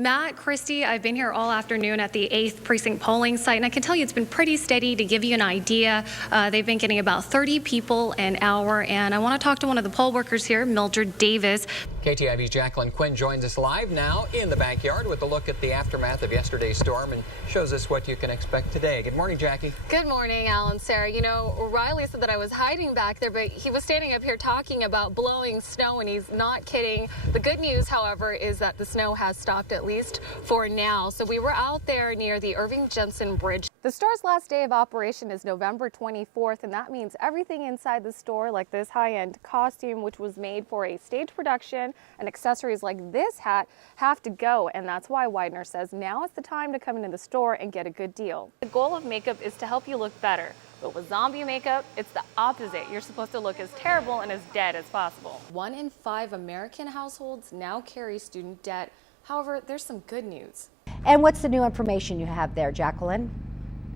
Matt, Christy, I've been here all afternoon at the 8th Precinct polling site, and I can tell you it's been pretty steady. To give you an idea, they've been getting about 30 people an hour, and I want to talk to one of the poll workers here, Mildred Davis. KTIV's Jacqueline Quinn joins us live now in the backyard with a look at the aftermath of yesterday's storm and shows us what you can expect today. Good morning, Jackie. Good morning, Al and Sarah. You know, Riley said that I was hiding back there, but he was standing up here talking about blowing snow, and he's not kidding. The good news, however, is that the snow has stopped, at least for now. So we were out there near the Irving Jensen Bridge. The store's last day of operation is November 24th, and that means everything inside the store, like this high-end costume, which was made for a stage production, and accessories like this hat, have to go. And that's why Widener says now is the time to come into the store and get a good deal. The goal of makeup is to help you look better. But with zombie makeup, it's the opposite. You're supposed to look as terrible and as dead as possible. 1 in 5 American households now carry student debt. However, there's some good news. And what's the new information you have there, Jacqueline?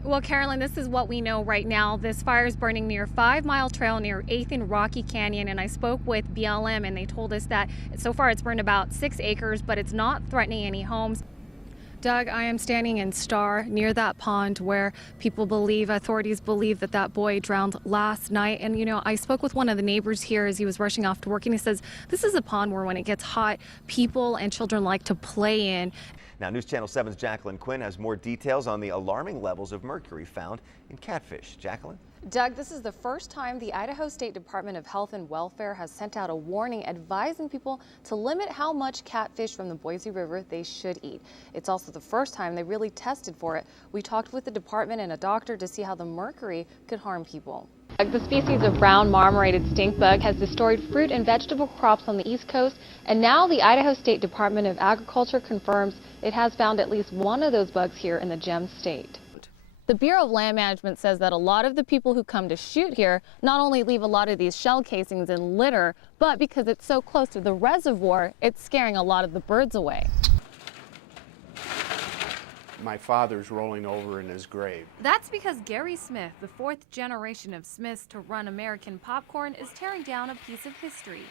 Well, Carolyn, this is what we know right now. This fire is burning near 5 Mile Trail near 8th and Rocky Canyon, and I spoke with BLM and they told us that so far it's burned about 6 acres, but it's not threatening any homes. Doug, I am standing in Star near that pond where authorities believe that that boy drowned last night. And, you know, I spoke with one of the neighbors here as he was rushing off to work, and he says this is a pond where when it gets hot, people and children like to play in. Now, News Channel 7's Jacqueline Quinn has more details on the alarming levels of mercury found in catfish. Jacqueline? Doug, this is the first time the Idaho State Department of Health and Welfare has sent out a warning advising people to limit how much catfish from the Boise River they should eat. It's also the first time they really tested for it. We talked with the department and a doctor to see how the mercury could harm people. The species of brown marmorated stink bug has destroyed fruit and vegetable crops on the East Coast, and now the Idaho State Department of Agriculture confirms it has found at least one of those bugs here in the Gem State. The Bureau of Land Management says that a lot of the people who come to shoot here not only leave a lot of these shell casings in litter, but because it's so close to the reservoir, it's scaring a lot of the birds away. My father's rolling over in his grave. That's because Gary Smith, the 4th generation of Smiths to run American Popcorn, is tearing down a piece of history.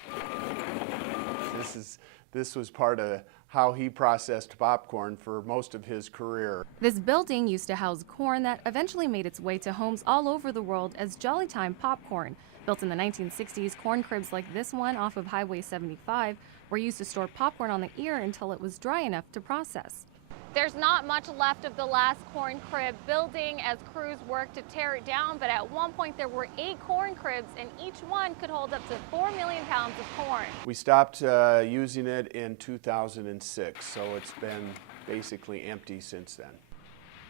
This was part of how he processed popcorn for most of his career. This building used to house corn that eventually made its way to homes all over the world as Jolly Time Popcorn. Built in the 1960s, corn cribs like this one off of Highway 75 were used to store popcorn on the ear until it was dry enough to process. There's not much left of the last corn crib building as crews work to tear it down, but at one point there were 8 corn cribs and each one could hold up to 4 million pounds of corn. We stopped using it in 2006, so it's been basically empty since then.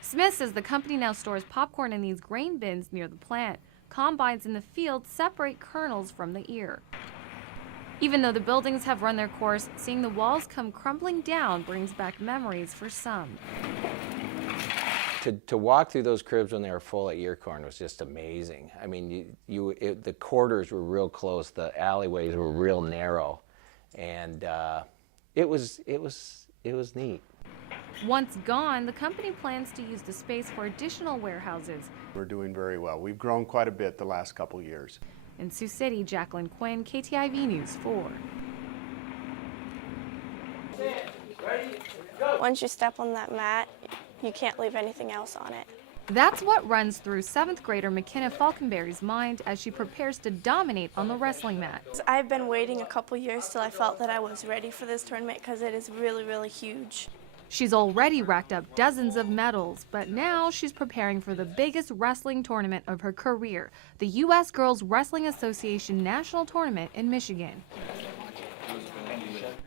Smith says the company now stores popcorn in these grain bins near the plant. Combines in the field separate kernels from the ear. Even though the buildings have run their course, seeing the walls come crumbling down brings back memories for some. To walk through those cribs when they were full of ear corn was just amazing. I mean, the quarters were real close, the alleyways were real narrow, and it was neat. Once gone, the company plans to use the space for additional warehouses. We're doing very well. We've grown quite a bit the last couple years. In Sioux City, Jacqueline Quinn, KTIV News 4. Once you step on that mat, you can't leave anything else on it. That's what runs through 7th grader McKenna Falkenberry's mind as she prepares to dominate on the wrestling mat. I've been waiting a couple years till I felt that I was ready for this tournament because it is really, really huge. She's already racked up dozens of medals, but now she's preparing for the biggest wrestling tournament of her career, the U.S. Girls Wrestling Association National Tournament in Michigan.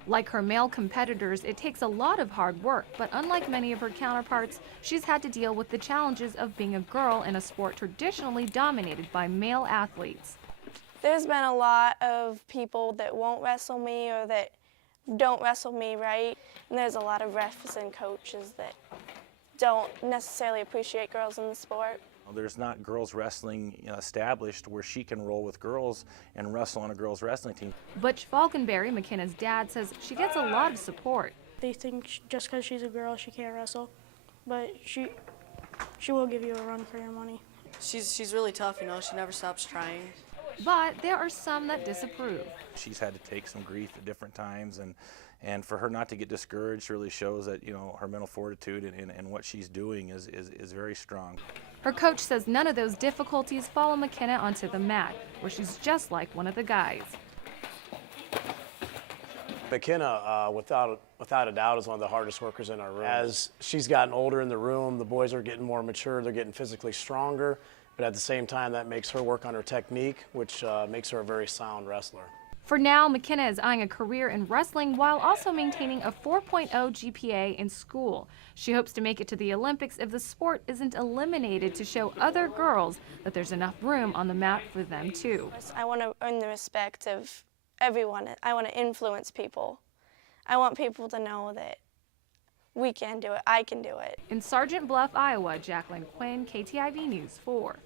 Like her male competitors, it takes a lot of hard work, but unlike many of her counterparts, she's had to deal with the challenges of being a girl in a sport traditionally dominated by male athletes. There's been a lot of people that won't wrestle me or that don't wrestle me right, and there's a lot of refs and coaches that don't necessarily appreciate girls in the sport. There's not girls wrestling established where she can roll with girls and wrestle on a girls wrestling team. Butch Falkenberry, McKenna's dad, says she gets a lot of support. They think just because she's a girl she can't wrestle, but she will give you a run for your money. She's really tough, you know, she never stops trying. but there are some that disapprove. She's had to take some grief at different times, and for her not to get discouraged really shows that, you know, her mental fortitude and what she's doing is very strong. Her coach says none of those difficulties follow McKenna onto the mat, where she's just like one of the guys. McKenna, without a doubt, is one of the hardest workers in our room. As she's gotten older in the room, the boys are getting more mature, they're getting physically stronger, but at the same time, that makes her work on her technique, which makes her a very sound wrestler. For now, McKenna is eyeing a career in wrestling while also maintaining a 4.0 GPA in school. She hopes to make it to the Olympics if the sport isn't eliminated, to show other girls that there's enough room on the mat for them too. I want to earn the respect of everyone. I want to influence people. I want people to know that we can do it, I can do it. In Sergeant Bluff, Iowa, Jacqueline Quinn, KTIV News 4.